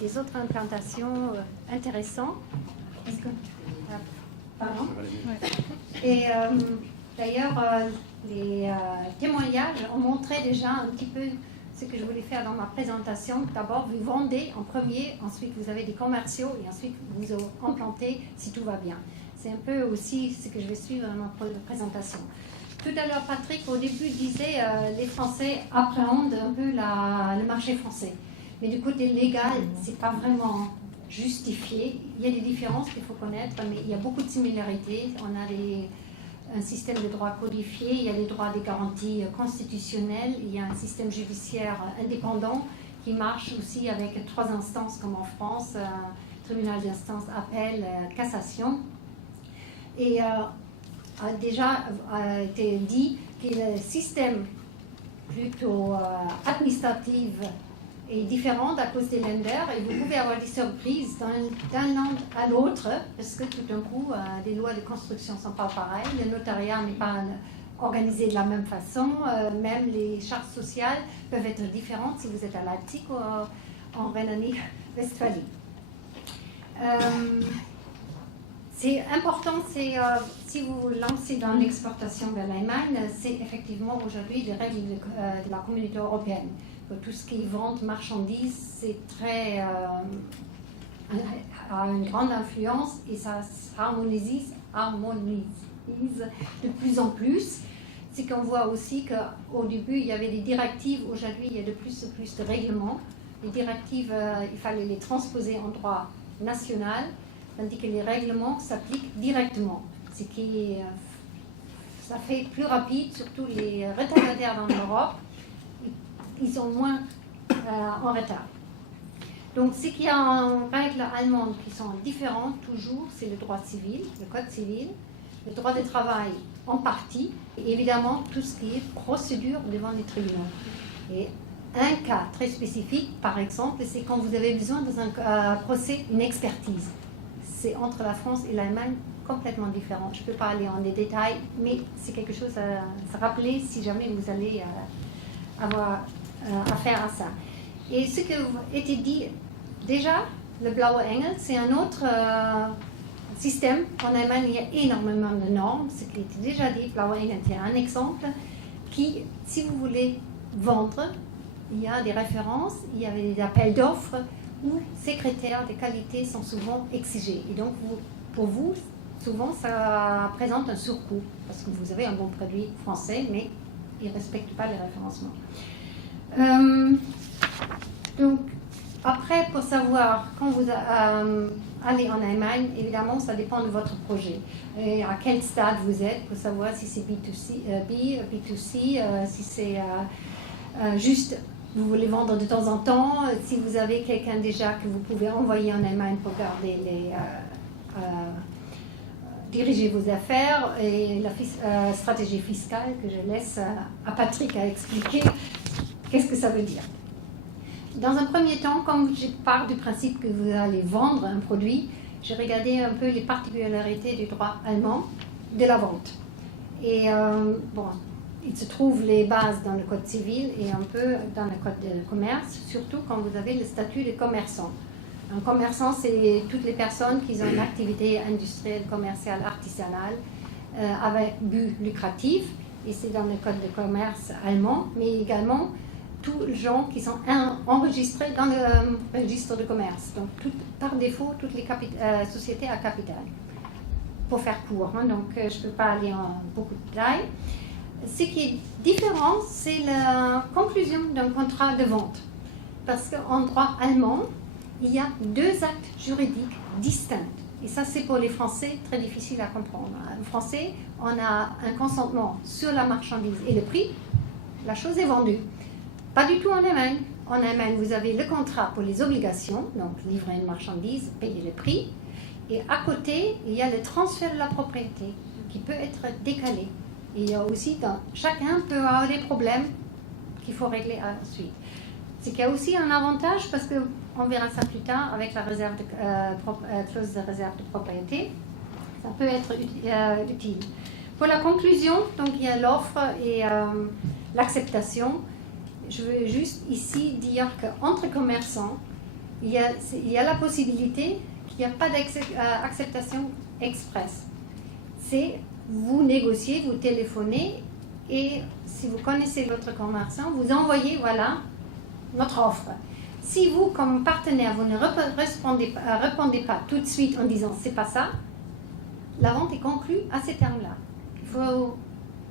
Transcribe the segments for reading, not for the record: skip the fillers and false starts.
des autres implantations intéressantes. Pardon. Et d'ailleurs, les témoignages ont montré déjà un petit peu ce que je voulais faire dans ma présentation. D'abord, vous vendez en premier, ensuite vous avez des commerciaux et ensuite vous implantez si tout va bien. C'est un peu aussi ce que je vais suivre dans ma présentation. Tout à l'heure, Patrick, au début, disait les Français appréhendent un peu le marché français. Mais du côté légal, ce n'est pas vraiment justifié. Il y a des différences qu'il faut connaître, mais il y a beaucoup de similarités. On a un système de droit codifié, il y a les droits des garanties constitutionnelles, il y a un système judiciaire indépendant qui marche aussi avec 3 instances comme en France, tribunal d'instance, appel, cassation. Et a déjà été dit que le système plutôt administratif est différent à cause des lenders et vous pouvez avoir des surprises d'un land à l'autre parce que tout d'un coup, les lois de construction ne sont pas pareilles, le notariat n'est pas organisé de la même façon, même les chartes sociales peuvent être différentes si vous êtes à Leipzig ou en Rhénanie-Westphalie. C'est important, si vous vous lancez dans l'exportation vers l'Allemagne, c'est effectivement aujourd'hui les règles de la communauté européenne. Tout ce qui est vente, marchandises, c'est a une grande influence et ça s'harmonise de plus en plus. C'est qu'on voit aussi qu'au début, il y avait des directives, aujourd'hui, il y a de plus en plus de règlements. Les directives, il fallait les transposer en droit national, tandis que les règlements s'appliquent directement. Ce qui ça fait plus rapide, surtout les retardataires dans l'Europe, ils sont moins en retard. Donc, ce qu'il y a en règles allemandes qui sont différentes toujours, c'est le droit civil, le code civil, le droit de travail en partie, et évidemment tout ce qui est procédure devant les tribunaux. Et un cas très spécifique, par exemple, c'est quand vous avez besoin dans un procès, une expertise. C'est entre la France et l'Allemagne complètement différent. Je ne peux pas aller en détails, mais c'est quelque chose à se rappeler si jamais vous allez avoir affaire à ça. Et ce que était dit déjà, le Blaue Engel, c'est un autre système. En Allemagne, il y a énormément de normes. Ce qui était déjà dit, Blaue Engel, c'est un exemple qui, si vous voulez vendre, il y a des références, il y avait des appels d'offres où ces critères de qualité sont souvent exigés. Et donc, pour vous, souvent, ça présente un surcoût parce que vous avez un bon produit français, mais il ne respecte pas les référencements. Donc, après, pour savoir, quand vous allez en Allemagne, évidemment, ça dépend de votre projet. Et à quel stade vous êtes, pour savoir si c'est B2C, B2C si c'est juste, vous voulez vendre de temps en temps, si vous avez quelqu'un déjà que vous pouvez envoyer en Allemagne pour garder diriger vos affaires, et la stratégie fiscale que je laisse à Patrick à expliquer qu'est-ce que ça veut dire. Dans un premier temps, comme je pars du principe que vous allez vendre un produit, j'ai regardé un peu les particularités du droit allemand de la vente. Et bon, il se trouve les bases dans le code civil et un peu dans le code de commerce, surtout quand vous avez le statut de commerçant. Un commerçant, c'est toutes les personnes qui ont une activité industrielle, commerciale, artisanale, avec but lucratif, et c'est dans le code de commerce allemand, mais également tous les gens qui sont enregistrés dans le registre de commerce. Donc, par défaut, toutes les sociétés à capital. Pour faire court, hein, donc je ne peux pas aller en beaucoup de détails. Ce qui est différent, c'est la conclusion d'un contrat de vente. Parce qu'en droit allemand, il y a 2 actes juridiques distincts. Et ça, c'est pour les Français très difficile à comprendre. En français, on a un consentement sur la marchandise et le prix. La chose est vendue. Pas du tout en Allemagne. En Allemagne, vous avez le contrat pour les obligations, donc livrer une marchandise, payer le prix. Et à côté, il y a le transfert de la propriété qui peut être décalé. Et il y a aussi, chacun peut avoir des problèmes qu'il faut régler ensuite. C'est qu'il y a aussi un avantage, parce qu'on verra ça plus tard avec la réserve clause de réserve de propriété, ça peut être utile. Pour la conclusion, donc il y a l'offre et l'acceptation. Je veux juste ici dire qu'entre commerçants, il y a la possibilité qu'il n'y a pas d'acceptation express. C'est vous négociez, vous téléphonez et si vous connaissez votre commerçant, vous envoyez voilà notre offre. Si vous, comme partenaire, vous ne répondez pas tout de suite en disant c'est pas ça, la vente est conclue à ces termes-là. Il faut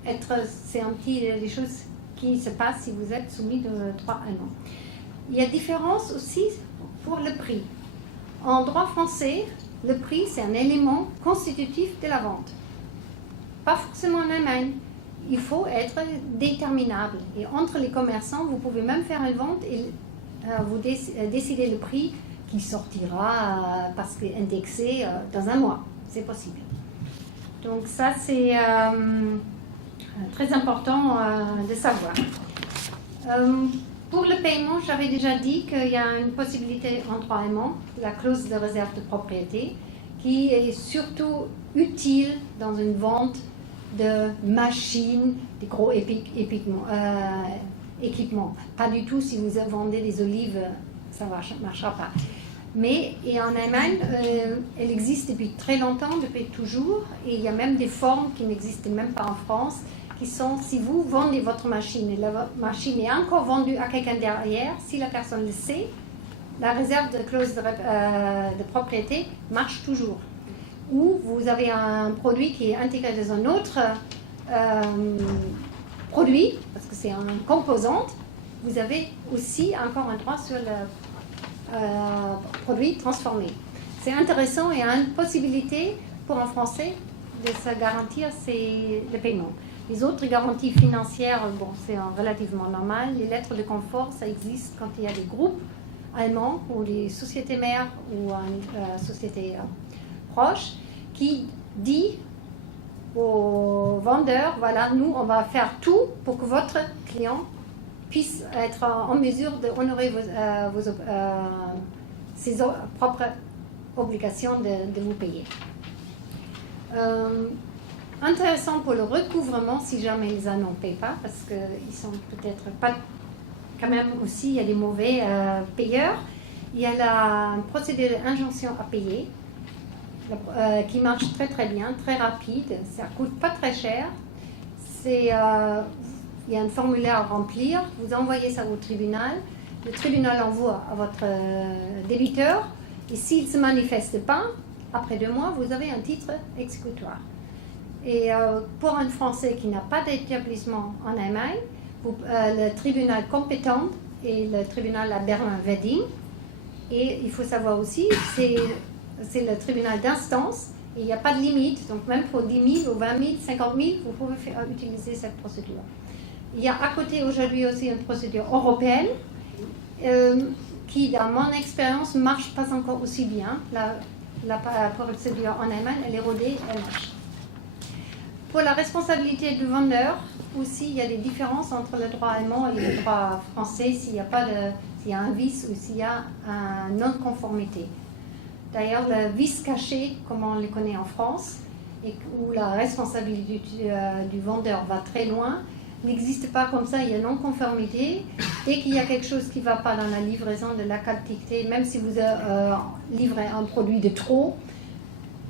c'est un petit des choses qui se passent si vous êtes soumis de 3 à 1 an. Il y a différence aussi pour le prix. En droit français, le prix c'est un élément constitutif de la vente. Pas forcément en Allemagne. Il faut être déterminable. Et entre les commerçants, vous pouvez même faire une vente et vous décider le prix qui sortira parce qu'il est indexé dans un mois. C'est possible. Donc ça, c'est très important de savoir. Pour le paiement, j'avais déjà dit qu'il y a une possibilité en droit allemand, la clause de réserve de propriété, qui est surtout utile dans une vente de machines, des gros équipements. Pas du tout si vous vendez des olives, ça ne marchera pas. Mais et en Allemagne, elle existe depuis très longtemps, depuis toujours, et il y a même des formes qui n'existent même pas en France, qui sont, si vous vendez votre machine, et la machine est encore vendue à quelqu'un derrière, si la personne le sait, la réserve de clause de propriété marche toujours. Ou vous avez un produit qui est intégré dans un autre produit, parce que c'est une composante, vous avez aussi encore un droit sur le produit transformé. C'est intéressant et une possibilité pour un Français de se garantir le paiement. Les autres garanties financières, bon, c'est relativement normal. Les lettres de confort, ça existe quand il y a des groupes allemands ou des sociétés mères ou une société proche qui dit aux vendeurs, voilà, nous, on va faire tout pour que votre client puisse être en mesure d'honorer ses propres obligations de vous payer. Intéressant pour le recouvrement si jamais les Allemands ne payent pas, parce qu'ils sont peut-être pas, quand même aussi, il y a des mauvais payeurs. Il y a la procédure d'injonction à payer qui marche très très bien, très rapide, ça coûte pas très cher. Il y a un formulaire à remplir, vous envoyez ça au tribunal, le tribunal envoie à votre débiteur, et s'il ne se manifeste pas, après 2 mois, vous avez un titre exécutoire. Et pour un Français qui n'a pas d'établissement en Allemagne, le tribunal compétent est le tribunal à Berlin-Wedding. Et il faut savoir aussi, c'est le tribunal d'instance, et il n'y a pas de limite, donc même pour 10 000 ou 20 000, 50 000, vous pouvez utiliser cette procédure. Il y a à côté aujourd'hui aussi une procédure européenne qui, dans mon expérience, ne marche pas encore aussi bien. La procédure en Allemagne, elle est rodée, elle marche. Pour la responsabilité du vendeur, aussi, il y a des différences entre le droit allemand et le droit français s'il y a un vice ou s'il y a une non-conformité. D'ailleurs, le vice caché, comme on le connaît en France, et où la responsabilité du vendeur va très loin, n'existe pas comme ça, il y a non-conformité. Dès qu'il y a quelque chose qui ne va pas dans la livraison de la qualité, même si vous livrez un produit de trop,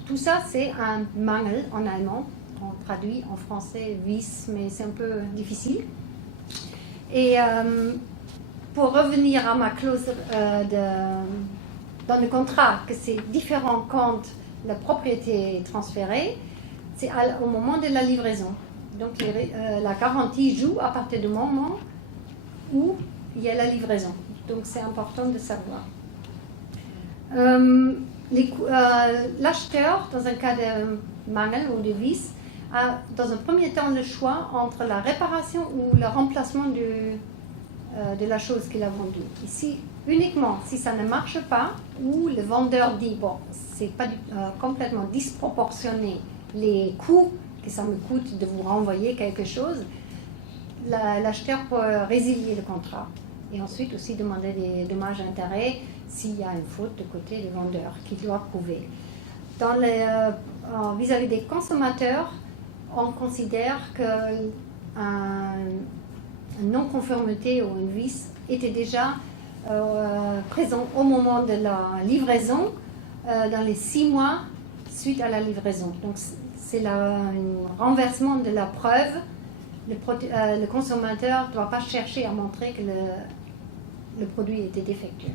tout ça c'est un Mangel en allemand. On traduit en français vice, mais c'est un peu difficile. Et pour revenir à ma clause dans le contrat, que c'est différent quand la propriété est transférée, c'est au moment de la livraison. Donc la garantie joue à partir du moment où il y a la livraison. Donc c'est important de savoir. L'acheteur, dans un cas de Mangel ou de vice, a dans un premier temps le choix entre la réparation ou le remplacement de la chose qu'il a vendue. Ici, uniquement si ça ne marche pas, ou le vendeur dit, bon, c'est pas complètement disproportionné les coûts que ça me coûte de vous renvoyer quelque chose, l'acheteur peut résilier le contrat. Et ensuite aussi demander des dommages et intérêts s'il y a une faute de côté du vendeur qu'il doit prouver. Vis-à-vis des consommateurs, on considère que non-conformité ou une vice était déjà présent au moment de la livraison, dans les 6 mois suite à la livraison. Donc c'est un renversement de la preuve. Le consommateur ne doit pas chercher à montrer que le produit était défectueux.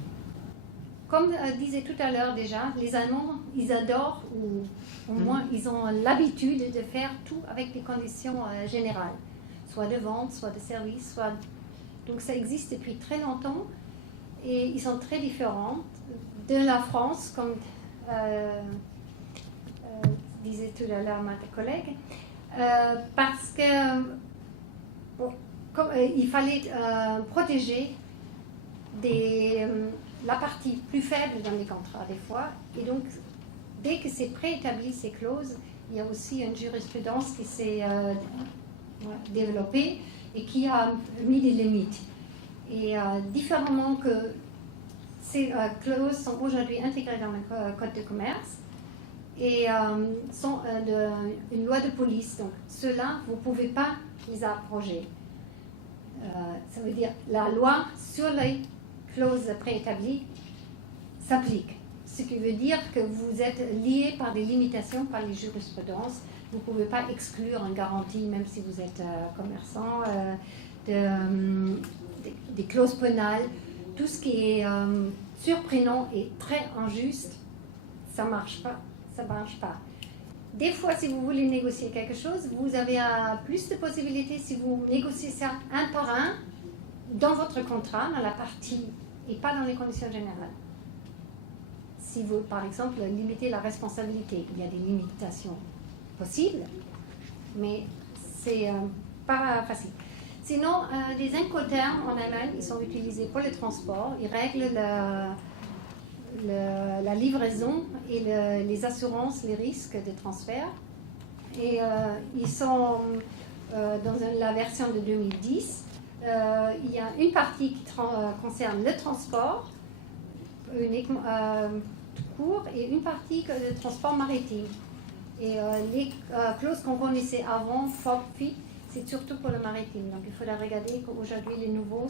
Comme disait tout à l'heure déjà, les Allemands, ils adorent, ou au moins ils ont l'habitude de faire tout avec des conditions générales, soit de vente, soit de service, soit... Donc ça existe depuis très longtemps et ils sont très différents de la France, comme disait tout à l'heure ma collègue, parce que il fallait protéger la partie plus faible dans les contrats des fois, et donc dès que c'est préétabli ces clauses, il y a aussi une jurisprudence qui s'est développée et qui a mis des limites. Et différemment que ces clauses sont aujourd'hui intégrées dans le code de commerce et sont une loi de police. Donc ceux-là, vous ne pouvez pas les abroger. Ça veut dire la loi sur les clauses préétablies s'applique. Ce qui veut dire que vous êtes lié par des limitations, par les jurisprudences. Vous ne pouvez pas exclure une garantie, même si vous êtes commerçant, des clauses pénales. Tout ce qui est surprenant et très injuste, ça ne marche pas. Ça marche pas. Des fois, si vous voulez négocier quelque chose, vous avez plus de possibilités si vous négociez ça un par un dans votre contrat, dans la partie, et pas dans les conditions générales. Si vous, par exemple, limitez la responsabilité, il y a des limitations possibles, mais c'est pas facile. Sinon, des incoterms en Allemagne, ils sont utilisés pour le transport, ils règlent la livraison et les assurances, les risques de transfert. Et ils sont dans la version de 2010. Il y a une partie qui concerne le transport uniquement tout court et une partie de transport maritime. Et les clauses qu'on connaissait avant, FOB-FIT, c'est surtout pour le maritime. Donc il faudra regarder qu'aujourd'hui les nouveaux,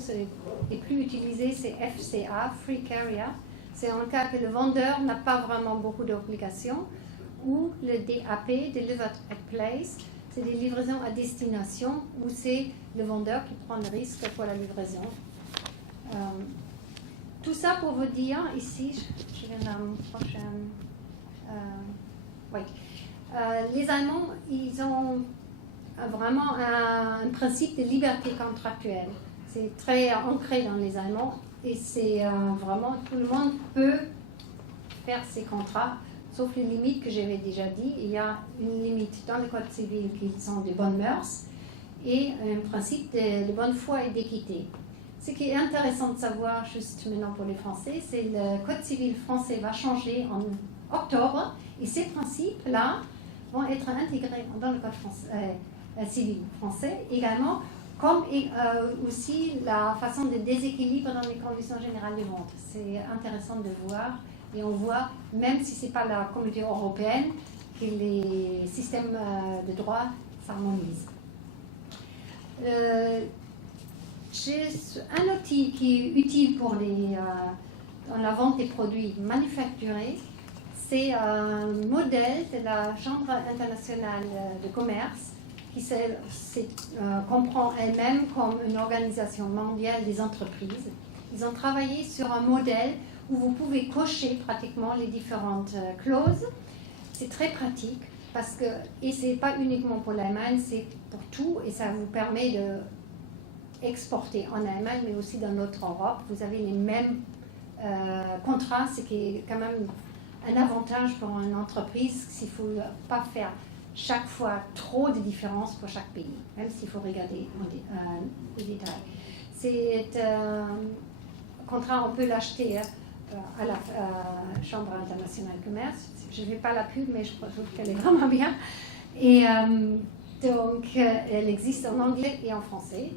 et plus utilisé, c'est FCA, Free Carrier. C'est un cas que le vendeur n'a pas vraiment beaucoup d'obligations, ou le DAP, Delivered at Place, c'est des livraisons à destination, où c'est le vendeur qui prend le risque pour la livraison. Tout ça pour vous dire, ici, je viens à la prochaine... oui. Les Allemands, ils ont vraiment un principe de liberté contractuelle. C'est très ancré dans les Allemands. Et c'est vraiment, tout le monde peut faire ses contrats, sauf les limites que j'avais déjà dit. Il y a une limite dans le code civil qui sont de bonnes mœurs et un principe de bonne foi et d'équité. Ce qui est intéressant de savoir, juste maintenant pour les Français, c'est que le code civil français va changer en octobre et ces principes-là vont être intégrés dans le code civil français également, comme aussi la façon de déséquilibre dans les conditions générales de vente. C'est intéressant de voir, et on voit, même si ce n'est pas la communauté européenne, que les systèmes de droit s'harmonisent. J'ai un outil qui est utile pour dans la vente des produits manufacturés. C'est un modèle de la Chambre internationale de commerce qui comprend elle-même comme une organisation mondiale des entreprises. Ils ont travaillé sur un modèle où vous pouvez cocher pratiquement les différentes clauses. C'est très pratique et ce n'est pas uniquement pour l'Allemagne, c'est pour tout et ça vous permet d'exporter en Allemagne mais aussi dans notre Europe. Vous avez les mêmes contrats, ce qui est quand même un avantage pour une entreprise s'il ne faut pas faire chaque fois trop de différences pour chaque pays, même s'il faut regarder les détails. C'est un contrat, on peut l'acheter à la Chambre internationale de commerce. Je ne fais pas la pub, mais je trouve qu'elle est vraiment bien. Et donc, elle existe en anglais et en français,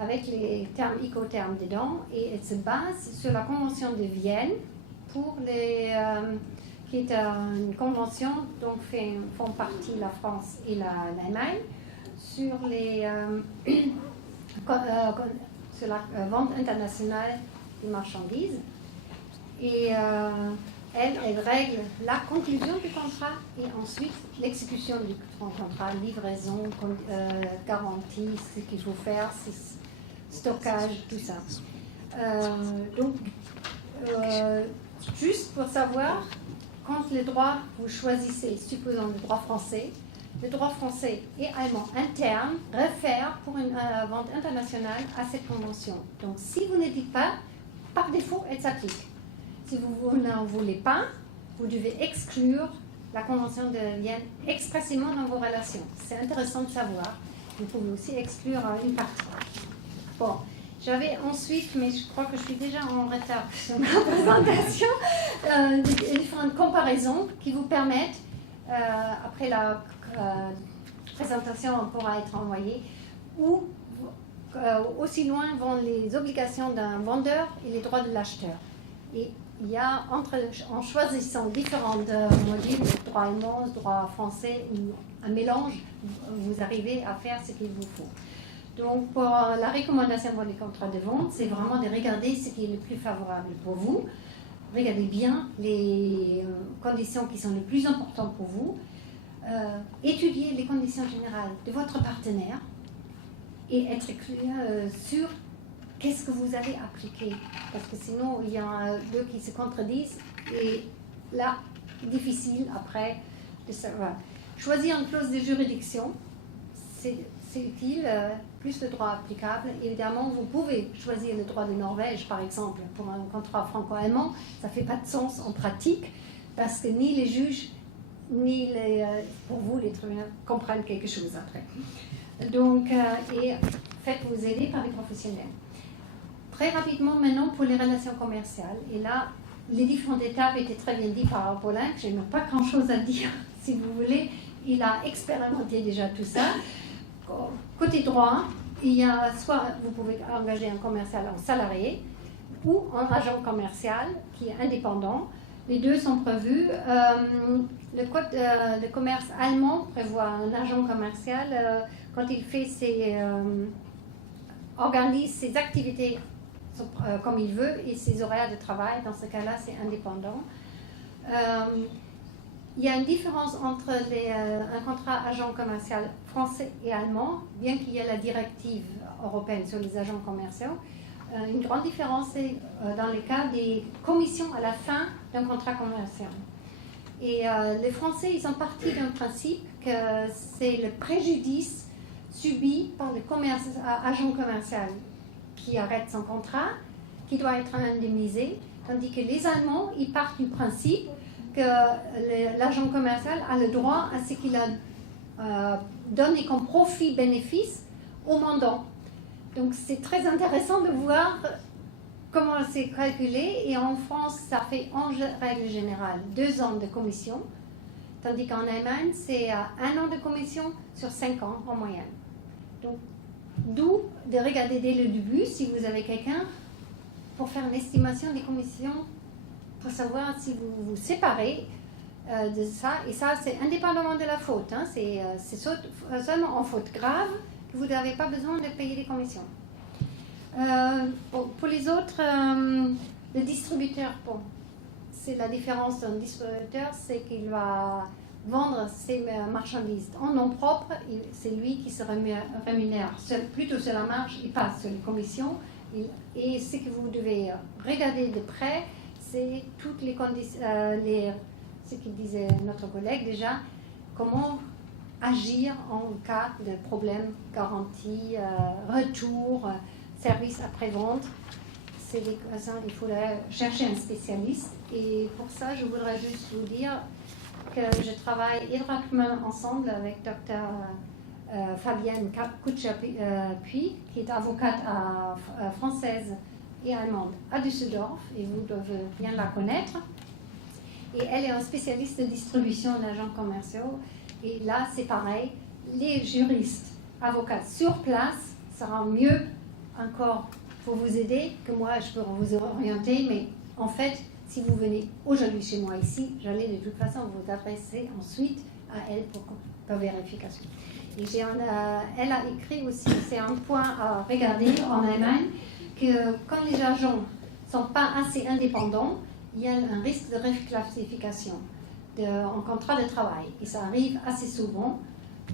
avec les termes Incoterms dedans, et elle se base sur la Convention de Vienne, qui est une convention dont font partie la France et l'Allemagne, sur les sur la vente internationale des marchandises. Et elle règle la conclusion du contrat et ensuite l'exécution du contrat, livraison, garantie, ce qu'il faut faire, stockage, tout ça. Donc, juste pour savoir, quand les droits, vous choisissez, supposons le droit français et allemand interne réfèrent pour une vente internationale à cette convention. Donc, si vous ne dites pas, par défaut, elle s'applique. Si vous n'en voulez pas, vous devez exclure la convention de Vienne expressément dans vos relations. C'est intéressant de savoir. Vous pouvez aussi exclure une partie. Bon, j'avais ensuite, mais je crois que je suis déjà en retard sur ma présentation, différentes comparaisons qui vous permettent, après la présentation pourra être envoyée, où aussi loin vont les obligations d'un vendeur et les droits de l'acheteur. Et il y a, en choisissant différents modules, droit allemand, droit français, ou un mélange, vous arrivez à faire ce qu'il vous faut. Donc, pour la recommandation pour les contrats de vente, c'est vraiment de regarder ce qui est le plus favorable pour vous. Regardez bien les conditions qui sont les plus importantes pour vous. Étudiez les conditions générales de votre partenaire et être clair sur qu'est-ce que vous allez appliquer. Parce que sinon, il y a deux qui se contredisent et là, difficile après de savoir. Choisir une clause de juridiction, c'est utile, plus le droit applicable. Évidemment, vous pouvez choisir le droit de Norvège, par exemple, pour un contrat franco-allemand. Ça ne fait pas de sens en pratique, parce que ni les juges, ni pour vous, les tribunaux, comprennent quelque chose après. Donc, et faites-vous aider par les professionnels. Très rapidement, maintenant, pour les relations commerciales. Et là, les différentes étapes étaient très bien dites par Paulin, que je n'ai pas grand-chose à dire, si vous voulez. Il a expérimenté déjà tout ça. Côté droit, il y a soit vous pouvez engager un commercial en salarié ou un agent commercial qui est indépendant. Les deux sont prévus. Le code de commerce allemand prévoit un agent commercial quand il fait organise ses activités comme il veut et ses horaires de travail. Dans ce cas-là, c'est indépendant. Il y a une différence entre un contrat agent commercial français et allemand, bien qu'il y ait la directive européenne sur les agents commerciaux. Une grande différence, c'est dans les cas des commissions à la fin d'un contrat commercial. Et les Français, ils sont partis d'un principe que c'est le préjudice subi par le agent commercial qui arrête son contrat, qui doit être indemnisé, tandis que les Allemands, ils partent du principe que l'agent commercial a le droit à ce qu'il a donné comme profit-bénéfice au mandant. Donc c'est très intéressant de voir comment c'est calculé. Et en France, ça fait en règle générale 2 ans de commission, tandis qu'en Allemagne, c'est 1 an de commission sur 5 ans en moyenne. Donc, d'où de regarder dès le début, si vous avez quelqu'un, pour faire une estimation des commissions, pour savoir si vous vous séparez de ça. Et ça, c'est indépendamment de la faute. Hein. C'est seulement en faute grave que vous n'avez pas besoin de payer des commissions. Pour les autres, le distributeur, bon, c'est la différence d'un distributeur, c'est qu'il va vendre ses marchandises en nom propre, c'est lui qui se rémunère plutôt sur la marge, il passe sur les commissions. Et ce que vous devez regarder de près, c'est toutes les conditions, ce qu'il disait notre collègue déjà, comment agir en cas de problème, garantie, retour, service après-vente. C'est des questions, il faudrait chercher un spécialiste. Et pour ça, je voudrais juste vous dire que je travaille étroitement ensemble avec Dr. Fabienne Kutscher-Puy, qui est avocate française et allemande à Düsseldorf, et vous devez bien la connaître. Et elle est un spécialiste de distribution d'agents commerciaux. Et là, c'est pareil, les juristes, avocats sur place, sera mieux encore pour vous aider que moi, je peux vous orienter, mais en fait, si vous venez aujourd'hui chez moi ici, j'allais de toute façon vous adresser ensuite à elle pour vérification. Et elle a écrit aussi, c'est un point à regarder en Allemagne, que quand les agents ne sont pas assez indépendants, il y a un risque de reclassification en contrat de travail. Et ça arrive assez souvent.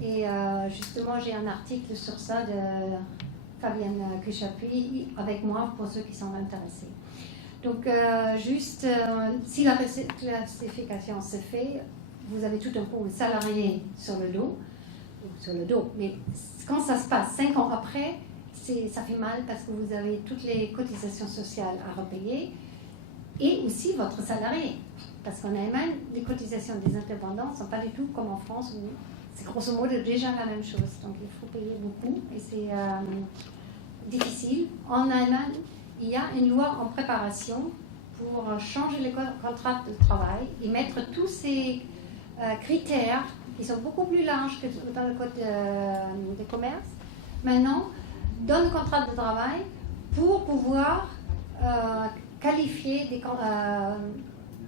Et justement, j'ai un article sur ça de Fabienne Cuchapuis avec moi pour ceux qui sont intéressés. Donc, si la reclassification se fait, vous avez tout d'un coup un salarié sur le dos, mais quand ça se passe 5 ans après, ça fait mal parce que vous avez toutes les cotisations sociales à repayer et aussi votre salarié. Parce qu'en Allemagne, les cotisations des indépendants ne sont pas du tout comme en France où c'est grosso modo déjà la même chose. Donc il faut payer beaucoup et c'est difficile. En Allemagne, il y a une loi en préparation pour changer les contrats de travail et mettre tous ces critères qui sont beaucoup plus larges que dans le code de commerce, maintenant, dans le contrat de travail pour pouvoir qualifier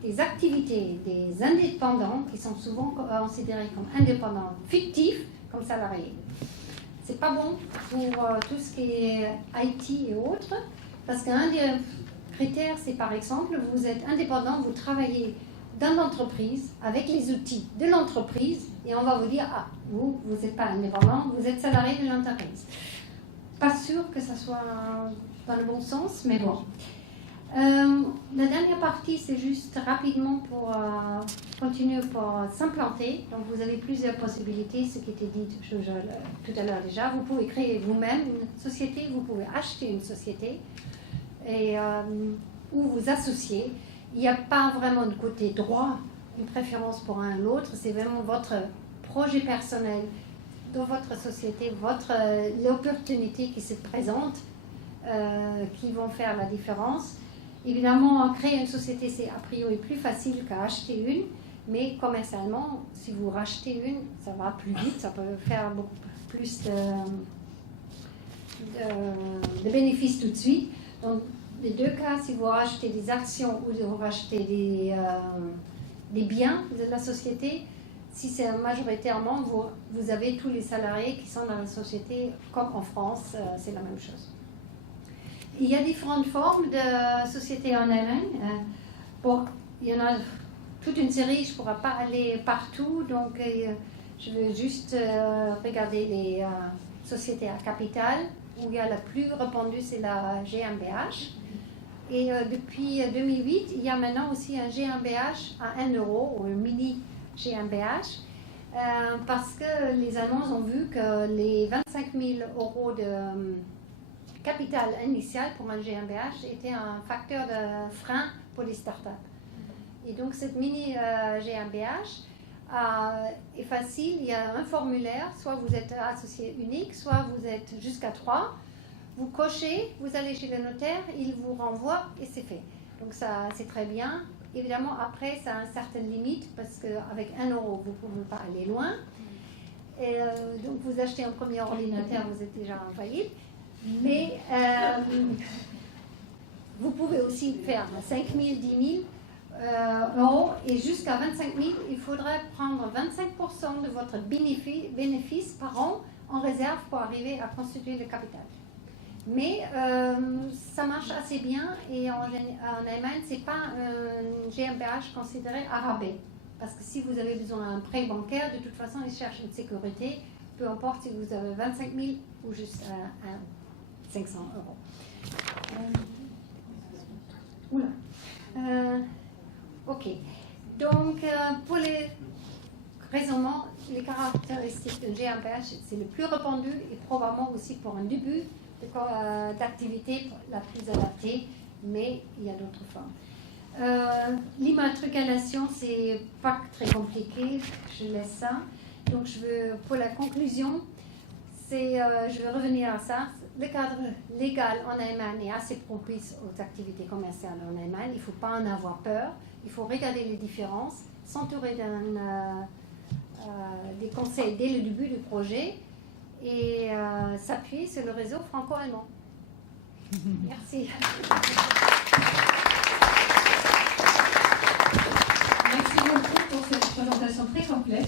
des activités des indépendants qui sont souvent considérés comme indépendants fictifs, comme salariés. C'est pas bon pour tout ce qui est IT et autres, parce qu'un des critères, c'est par exemple, vous êtes indépendant, vous travaillez dans l'entreprise, avec les outils de l'entreprise, et on va vous dire, ah, vous n'êtes pas indépendant, vous êtes salarié de l'entreprise. Pas sûr que ça soit dans le bon sens, mais bon. La dernière partie, c'est juste rapidement pour continuer pour s'implanter. Donc, vous avez plusieurs possibilités, ce qui était dit tout à l'heure déjà. Vous pouvez créer vous-même une société, vous pouvez acheter une société et, ou vous associer. Il n'y a pas vraiment de côté droit, une préférence pour un ou l'autre, c'est vraiment votre projet personnel dans votre société, l'opportunité qui se présente, qui vont faire la différence. Évidemment, créer une société, c'est a priori plus facile qu'à acheter une, mais commercialement, si vous rachetez une, ça va plus vite, ça peut faire beaucoup plus de bénéfices tout de suite. Donc, les deux cas, si vous rachetez des actions ou vous rachetez des biens de la société, si c'est majoritairement, vous avez tous les salariés qui sont dans la société, comme en France, c'est la même chose. Il y a différentes formes de sociétés en Allemagne. Il y en a toute une série, je ne pourrai pas aller partout, donc je vais juste regarder les sociétés à capital, où il y a la plus répandue, c'est la GmbH. Et depuis 2008, il y a maintenant aussi un GmbH à 1 euro, ou un mini GmbH, parce que les Allemands ont vu que les 25 000 euros de capital initial pour un GmbH était un facteur de frein pour les startups. Et donc cette mini GmbH est facile, il y a un formulaire, soit vous êtes associé unique, soit vous êtes jusqu'à 3. Vous cochez, vous allez chez le notaire, il vous renvoie et c'est fait. Donc ça, c'est très bien. Évidemment, après, ça a une certaine limite parce qu'avec 1 euro, vous ne pouvez pas aller loin. Et, donc vous achetez un premier ordinateur, vous êtes déjà en faillite. Mais vous pouvez aussi faire 5 000, 10 000 euros et jusqu'à 25 000, il faudrait prendre 25% de votre bénéfice par an en réserve pour arriver à constituer le capital. Mais ça marche assez bien et en Allemagne, ce n'est pas un GmbH considéré à rabais. Parce que si vous avez besoin d'un prêt bancaire, de toute façon, ils cherchent une sécurité, peu importe si vous avez 25 000 ou juste 500 euros. Ok. Donc, pour les raisonnements, les caractéristiques d'un GmbH, c'est le plus répandu et probablement aussi pour un début d'activité la plus adaptée, mais il y a d'autres formes. L'immatriculation, c'est pas très compliqué, je laisse ça. Donc, pour la conclusion, je vais revenir à ça. Le cadre légal en Allemagne est assez propice aux activités commerciales en Allemagne. Il ne faut pas en avoir peur. Il faut regarder les différences, s'entourer des conseils dès le début du projet et s'appuyer sur le réseau franco-allemand. Merci. présentation très complète.